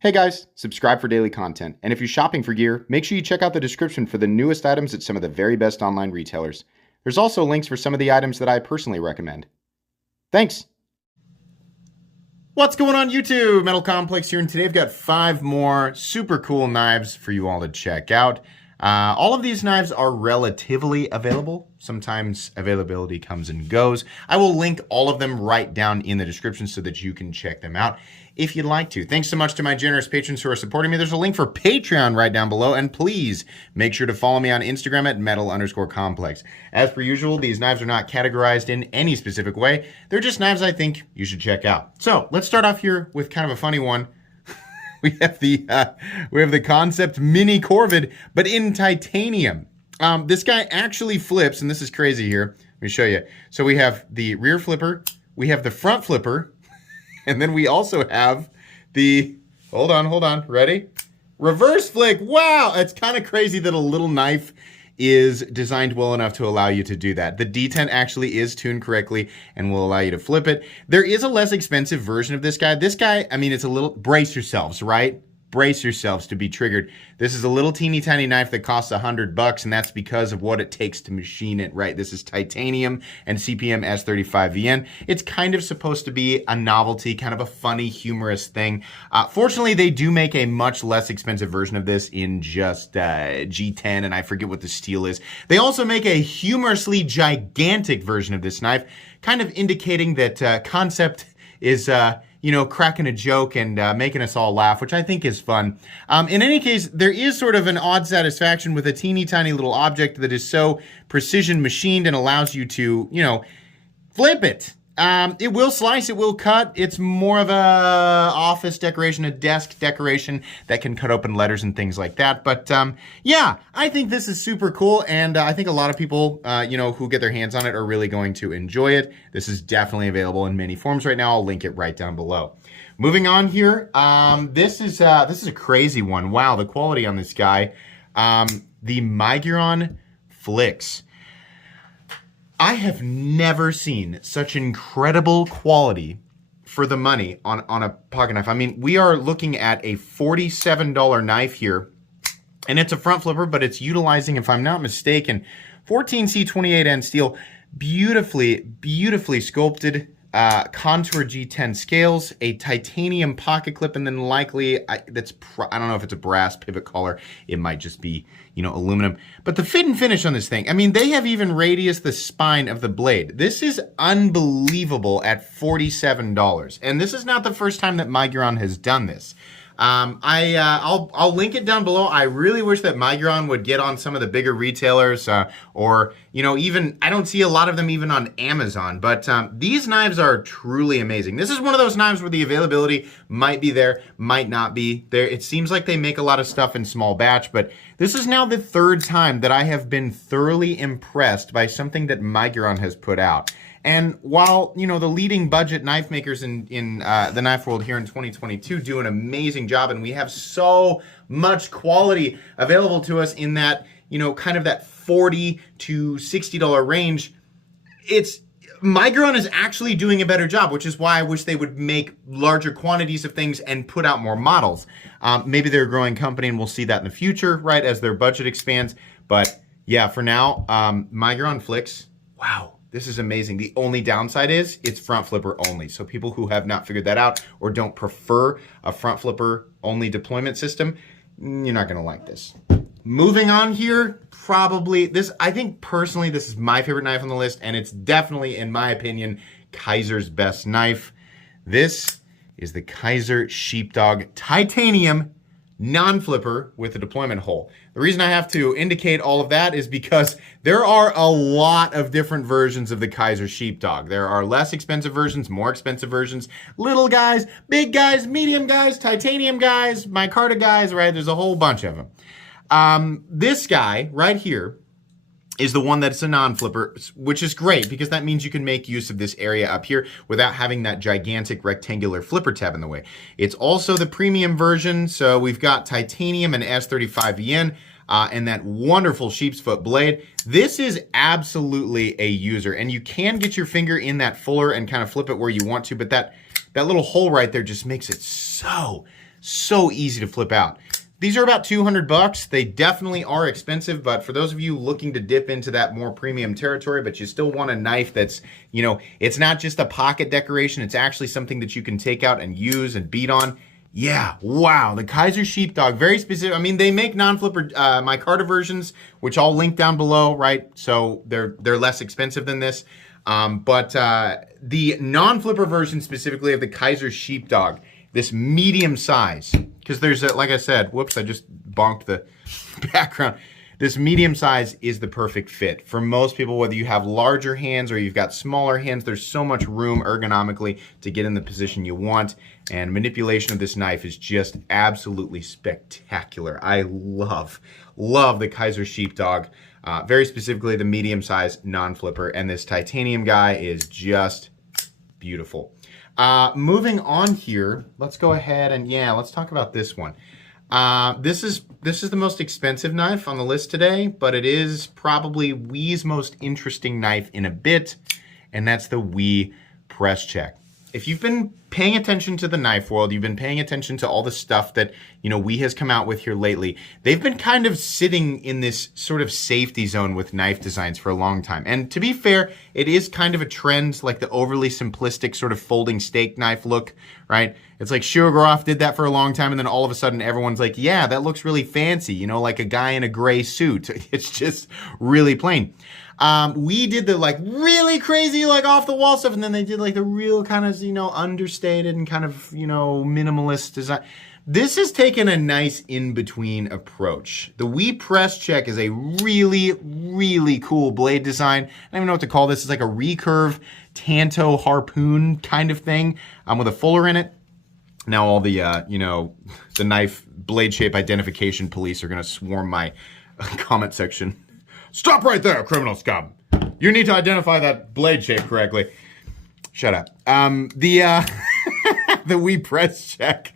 Hey guys, subscribe for daily content. And if you're shopping for gear, make sure you check out the description for the newest items at some of the very best online retailers. There's also links for some of the items that I personally recommend. Thanks! What's going on YouTube? Metal Complex here, and today I've got 5 more super cool knives for you all to check out. All of these knives are relatively available. Sometimes availability comes and goes. I will link all of them right down in the description so that you can check them out if you'd like to. Thanks so much to my generous patrons who are supporting me. There's a link for Patreon right down below, and please make sure to follow me on Instagram at metal_complex. As per usual, these knives are not categorized in any specific way. They're just knives I think you should check out. So let's start off here with kind of a funny one. We have the Concept Mini Corvid, but in titanium. This guy actually flips, and this is crazy here. Let me show you. So we have the rear flipper, we have the front flipper, and then we also have the, hold on, ready? Reverse flick. Wow, it's kind of crazy that a little knife is designed well enough to allow you to do that. The detent actually is tuned correctly and will allow you to flip it. There is a less expensive version of this guy. This guy, I mean, it's a little, brace yourselves, right? Brace yourselves to be triggered. This is a little teeny tiny knife that costs $100, and that's because of what it takes to machine it, right? This is titanium and CPM S35VN. It's kind of supposed to be a novelty, kind of a funny, humorous thing. Fortunately, they do make a much less expensive version of this in just G10, and I forget what the steel is. They also make a humorously gigantic version of this knife, kind of indicating that Concept is you know, cracking a joke and making us all laugh, which I think is fun. In any case, there is sort of an odd satisfaction with a teeny tiny little object that is so precision machined and allows you to, you know, flip it. It will slice, it will cut. It's more of a office decoration, a desk decoration that can cut open letters and things like that. But yeah, I think this is super cool, and I think a lot of people, you know, who get their hands on it are really going to enjoy it. This is definitely available in many forms right now. I'll link it right down below. Moving on here, this is a crazy one. Wow, the quality on this guy. The Micron Flips. I have never seen such incredible quality for the money on a pocket knife. I mean, we are looking at a $47 knife here, and it's a front flipper, but it's utilizing, if I'm not mistaken, 14C28N steel, beautifully sculpted, contour G10 scales, a titanium pocket clip, and then likely, I don't know if it's a brass pivot collar. It might just be, you know, aluminum. But the fit and finish on this thing, I mean, they have even radiused the spine of the blade. This is unbelievable at $47. And this is not the first time that Micron has done this. I'll link it down below. I really wish that Micron would get on some of the bigger retailers, or, you know, even, I don't see a lot of them even on Amazon, but these knives are truly amazing. This is one of those knives where the availability might be there, might not be there. It seems like they make a lot of stuff in small batch, but this is now the 3rd time that I have been thoroughly impressed by something that Micron has put out. And while, you know, the leading budget knife makers in the knife world here in 2022 do an amazing job, and we have so much quality available to us in that, you know, kind of that $40 to $60 range, Micron is actually doing a better job, which is why I wish they would make larger quantities of things and put out more models. Maybe they're a growing company, and we'll see that in the future, right, as their budget expands. But yeah, for now, Micron Flips, wow. This is amazing. The only downside is it's front flipper only. So people who have not figured that out or don't prefer a front flipper only deployment system, you're not going to like this. Moving on here, probably this, I think personally this is my favorite knife on the list, and it's definitely, in my opinion, Kaiser's best knife. This is the Kaiser Sheepdog Titanium non-flipper with a deployment hole. The reason I have to indicate all of that is because there are a lot of different versions of the Kaiser Sheepdog. There are less expensive versions, more expensive versions, little guys, big guys, medium guys, titanium guys, micarta guys, right? There's a whole bunch of them. This guy right here is the one that's a non-flipper, which is great because that means you can make use of this area up here without having that gigantic rectangular flipper tab in the way. It's also the premium version, so we've got titanium and S35VN and that wonderful sheep's foot blade. This is absolutely a user, and you can get your finger in that fuller and kind of flip it where you want to, but that little hole right there just makes it so So easy to flip out. These are about 200 bucks. They definitely are expensive, but for those of you looking to dip into that more premium territory, but you still want a knife that's, you know, it's not just a pocket decoration, it's actually something that you can take out and use and beat on. Yeah, wow, the Kaiser Sheepdog, very specific. I mean, they make non-flipper micarta versions, which I'll link down below, right? So they're less expensive than this. But the non-flipper version specifically of the Kaiser Sheepdog, this medium size, because there's a, like I said, whoops, I just bonked the background. This medium size is the perfect fit for most people, whether you have larger hands or you've got smaller hands. There's so much room ergonomically to get in the position you want, and manipulation of this knife is just absolutely spectacular. I love the Kaiser Sheepdog, very specifically the medium size non-flipper, and this titanium guy is just beautiful. Moving on here, let's go ahead and let's talk about this one. This is the most expensive knife on the list today, but it is probably WE's most interesting knife in a bit, and that's the WE Press Check. If you've been paying attention to the knife world, you've been paying attention to all the stuff that, you know, WE has come out with here lately. They've been kind of sitting in this sort of safety zone with knife designs for a long time. And to be fair, it is kind of a trend, like the overly simplistic sort of folding steak knife look, right? It's like Shirogorov did that for a long time, and then all of a sudden everyone's like, yeah, that looks really fancy, you know, like a guy in a gray suit. It's just really plain. We did the like really crazy, like off the wall stuff, and then they did like the real kind of, you know, understated and kind of, you know, minimalist design. This has taken a nice in-between approach. The WE Press Check is a really, really cool blade design. I don't even know what to call this. It's like a recurve Tanto harpoon kind of thing with a fuller in it. Now all the, you know, the knife blade shape identification police are going to swarm my comment section. Stop right there, criminal scum. You need to identify that blade shape correctly. Shut up. The WE Press Check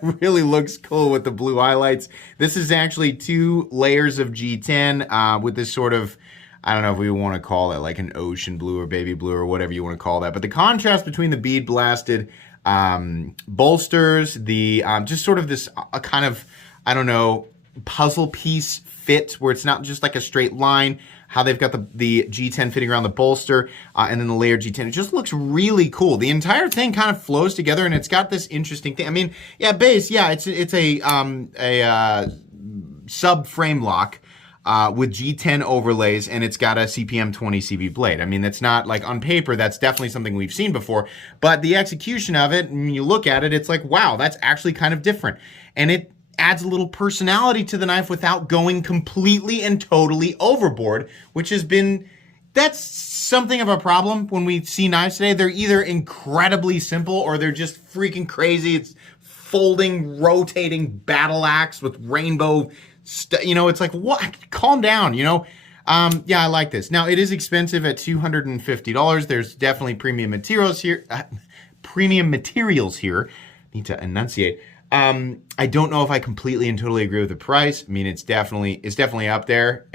really looks cool with the blue highlights. This is actually 2 layers of G10 with this sort of, I don't know if we want to call it like an ocean blue or baby blue or whatever you want to call that. But the contrast between the bead blasted bolsters, the just sort of this kind of, I don't know, puzzle piece fit where it's not just like a straight line, how they've got the G10 fitting around the bolster and then the layered G10. It just looks really cool. The entire thing kind of flows together, and it's got this interesting thing. I mean, yeah, base, yeah, it's a sub frame lock with G10 overlays, and it's got a CPM 20 CV blade. I mean, that's not like on paper, that's definitely something we've seen before, but the execution of it, when you look at it, it's like, wow, that's actually kind of different. And it adds a little personality to the knife without going completely and totally overboard, which has been, that's something of a problem when we see knives today. They're either incredibly simple or they're just freaking crazy. It's folding, rotating battle axe with rainbow, you know, it's like, what? Calm down, you know? Yeah, I like this. Now, it is expensive at $250. There's definitely premium materials here. Need to enunciate. I don't know if I completely and totally agree with the price. I mean, it's definitely up there.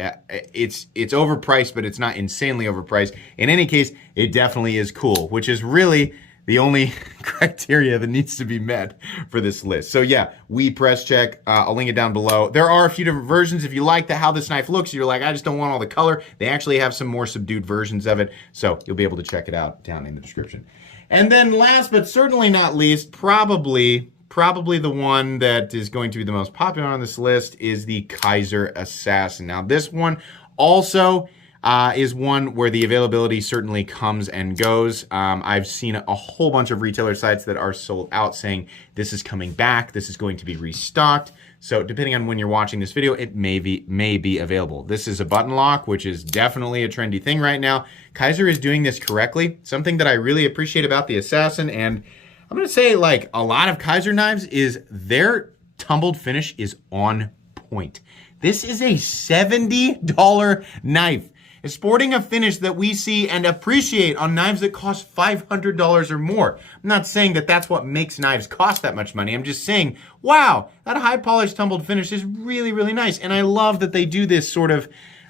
It's overpriced, but it's not insanely overpriced. In any case, it definitely is cool, which is really the only criteria that needs to be met for this list. So yeah, WE Press Check. I'll link it down below. There are a few different versions. If you like how this knife looks, you're like, I just don't want all the color. They actually have some more subdued versions of it, so you'll be able to check it out down in the description. And then last but certainly not least, probably the one that is going to be the most popular on this list is the Kaiser Assassin. Now, this one also is one where the availability certainly comes and goes. I've seen a whole bunch of retailer sites that are sold out saying this is coming back, this is going to be restocked. So depending on when you're watching this video, it may be available. This is a button lock, which is definitely a trendy thing right now. Kaiser is doing this correctly. Something that I really appreciate about the Assassin, and I'm going to say like a lot of Kaiser knives, is their tumbled finish is on point. This is a $70 knife. It's sporting a finish that we see and appreciate on knives that cost $500 or more. I'm not saying that that's what makes knives cost that much money. I'm just saying, wow, that high polished tumbled finish is really, really nice. And I love that they do this sort of,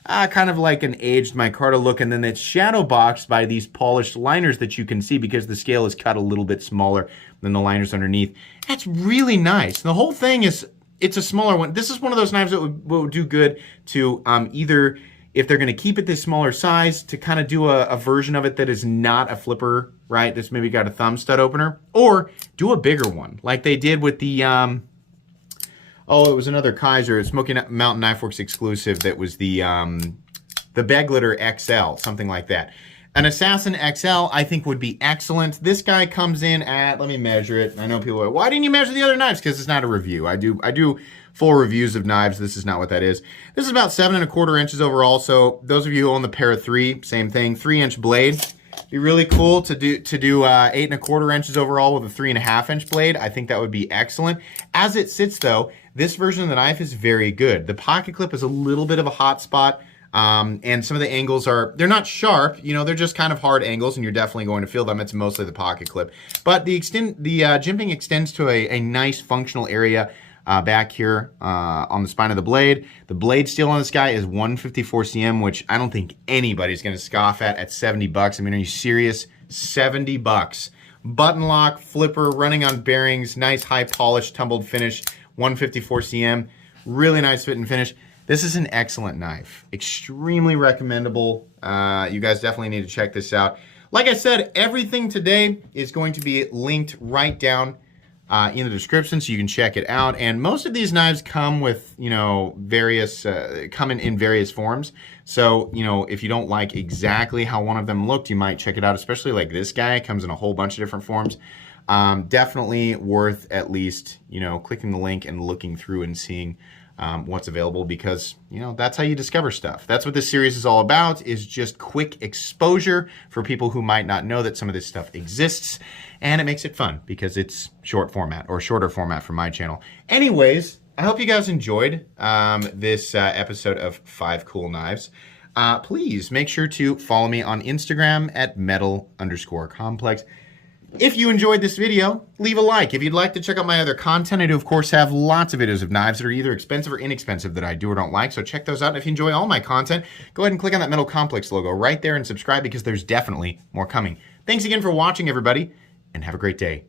kind of like an aged micarta look, and then it's shadow boxed by these polished liners that you can see because the scale is cut a little bit smaller than the liners underneath. That's really nice. The whole thing is, it's a smaller one. This is one of those knives that would do good to either, if they're going to keep it this smaller size, to kind of do a version of it that is not a flipper, right? That's maybe got a thumb stud opener, or do a bigger one like they did with the, oh, it was another Kaiser, Smoky Mountain Knife Works exclusive that was the Begleiter XL, something like that. An Assassin XL, I think, would be excellent. This guy comes in at, let me measure it. I know people are, why didn't you measure the other knives? Because it's not a review. I do full reviews of knives. This is not what that is. This is about 7 1/4 inches overall. So those of you who own the Para 3, same thing, 3-inch blade. Be really cool to do 8 1/4 inches overall with a 3.5-inch blade. I think that would be excellent. As it sits though, this version of the knife is very good. The pocket clip is a little bit of a hot spot. And some of the angles they're not sharp, you know, they're just kind of hard angles, and you're definitely going to feel them. It's mostly the pocket clip. But the jimping extends to a nice functional area back here on the spine of the blade. The blade steel on this guy is 154 cm, which I don't think anybody's going to scoff at 70 bucks. I mean, are you serious? 70 bucks. Button lock, flipper, running on bearings, nice high polish, tumbled finish, 154 cm. Really nice fit and finish. This is an excellent knife. Extremely recommendable. You guys definitely need to check this out. Like I said, everything today is going to be linked right down in the description so you can check it out. And most of these knives come with, you know, various, come in various forms. So, you know, if you don't like exactly how one of them looked, you might check it out, especially like this guy. It comes in a whole bunch of different forms. Definitely worth at least, you know, clicking the link and looking through and seeing what's available, because, you know, that's how you discover stuff. That's what this series is all about, is just quick exposure for people who might not know that some of this stuff exists, and it makes it fun because it's short format, or shorter format from my channel. Anyways, I hope you guys enjoyed this episode of 5 Cool Knives. Please make sure to follow me on Instagram at metal_complex. If you enjoyed this video, leave a like. If you'd like to check out my other content, I do, of course, have lots of videos of knives that are either expensive or inexpensive that I do or don't like, so check those out. And if you enjoy all my content, go ahead and click on that Metal Complex logo right there and subscribe, because there's definitely more coming. Thanks again for watching, everybody, and have a great day.